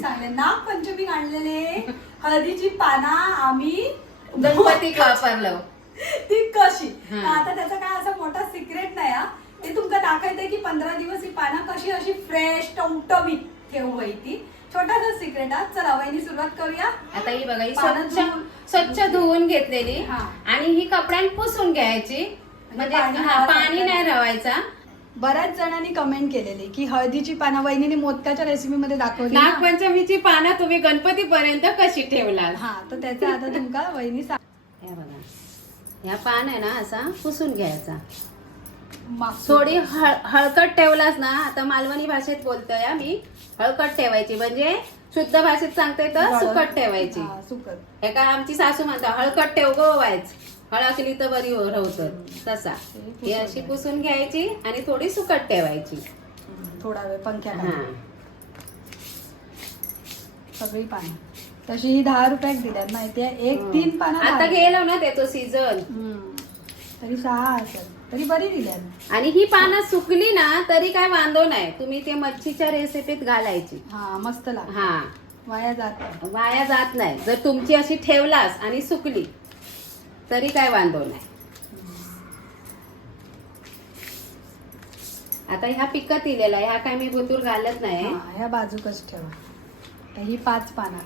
मी सांगले नागपंचमी आणलेले हळदीची पाना आम्ही गणपतीक वापरलो ती कशी. आता त्याचा काय असा मोठा सिक्रेट नाही हा. ते तुमका दाखवते की 15 दिवस ही पाना कशी अशी फ्रेश टवटवीत ठेवू ती. छोटासा सिक्रेट हा. चला वहिनी सुरुवात करूया. आता ही बघा, ही पानं स्वच्छ धुवून घेतलेली हा. आणि ही कपड्यान पुसून घ्यायची, म्हणजे पाणी नाही रावायचा. बऱ्याच जणांनी कमेंट केलेली की हळदीची पानं वहिनीने मोदकाच्या रेसिपी मध्ये दाखवली ना. नागपंचमीची पानं तुम्ही गणपती पर्यंत कशी ठेवला. हा, तर त्याचा आता तुमका वहिनी हे बघा, ह्या पान आहे ना असा पुसून घ्यायचा. मागसून. थोडी हळकट ठेवलास ना, आता मालवणी भाषेत बोलतोय मी, हळकट ठेवायची, म्हणजे शुद्ध भाषेत सांगते तर सुकट ठेवायची. हा, सुकट. हे काय आमची सासू म्हणतात हळकट ठेव गो व्हायच, हळकली तर बरी होत. तसा ही अशी पुसून घ्यायची आणि थोडी सुकट ठेवायची. थोडा वेळ पंख्यात. हा, सगळी पानं तशी ही 10 रुपयात दिल्यात माहितीये. एक 3 पानं आता गेलो ना त्याचं सीझन, तरी 6 असेल, तरी बरी दिल्यात. आणि ही पानं सुकली ना तरी काय वांदो नाही, तुम्ही ते मच्छीच्या रेसिपीत घालायची. हा, मस्त लागत. हा, वाया जात नाही. वाया जात नाही. जर तुमची अशी ठेवलास आणि सुकली तरी काय वांदो नाही. आता ह्या पिकत इलेला, ह्या काय मी भुतूर घालत नाही. ह्या बाजूकच ठेवा. तर ही 5 पानं.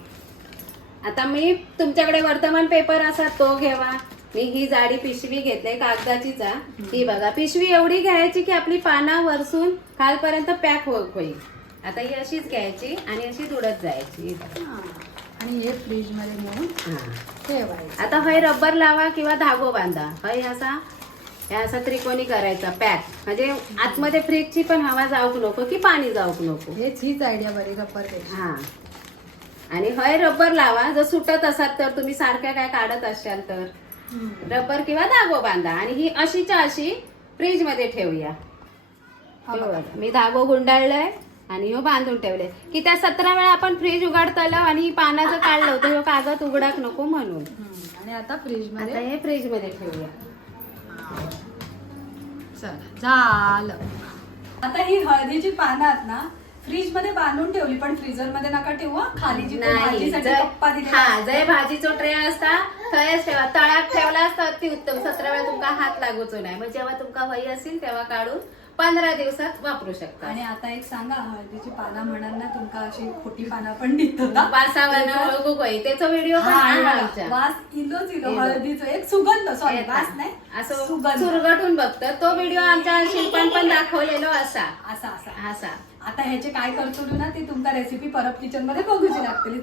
आता मी तुमच्याकडे वर्तमान पेपर असा तो घेवा. मी ही जाडी पिशवी घेतली कागदाचीच. ती बघा, पिशवी एवढी घ्यायची की आपली पाना वरसून खालपर्यंत पॅक होईल. आता ही अशीच घ्यायची आणि अशी उडत जायची. आणि हे फ्रीज मध्ये नेऊन ठेवायचं. आता हय रबर लावा किंवा धागो बांधा. हय असा त्रिकोणी करायचा पॅक, म्हणजे आतमध्ये फ्रीजची पण हवा जाऊक नको की पाणी जाऊक नको. हीच आयडिया बरी रबर. हा, आणि हय रबर लावा. जर सुटत असाल तर, तुम्ही सारख्या काय काढत असाल तर रबर किंवा धागो बांधा. आणि ही अशीच्या अशी फ्रीज मध्ये ठेवूया. मी धागो गुंडाळलाय आणि ह्यो बांधून ठेवले की त्या 17 वेळा आपण फ्रीज उघडतलो आणि पानाचं काढलं होतं, ह्यो कागद उघडाक नको म्हणून. आणि आता फ्रीज मध्ये, आता हे फ्रीज मध्ये ठेवूया. चला झालं. आता ही हळदीची पानं आहेत ना फ्रीज मध्ये बांधून ठेवली, पण फ्रीजर मध्ये नका ठेवू. खाली जी भाजीसाठी कप्पा दिलेला. हा, जय भाजीचो ट्रे असता थंयच ठेवा. तळ्यात ठेवला असता ती उत्तम. 17 वेळा तुमका हात लागूचो नाही. मग जेव्हा तुमका वही असेल तेव्हा काढून 15 दिवसात वापरू शकता. आणि आता एक सांगा, हळदीची पानं म्हणाल ना तुमका अशी खोटी पानं पण निघतात. वासावरनं ओळखू काही, त्याचा व्हिडिओ पण आहे आमच्या. वास इलो हळदीचं एक सुगंध. सॉरी, वास नाही, असं सुगंध. चुरगटून बघतं. तो व्हिडिओ आमच्या शिल्पान पण दाखवलेलो असा. असा असा असा. आता ह्याचे काय करतो ना ते तुमका रेसिपी परब किचन मध्ये बघूची लागतील.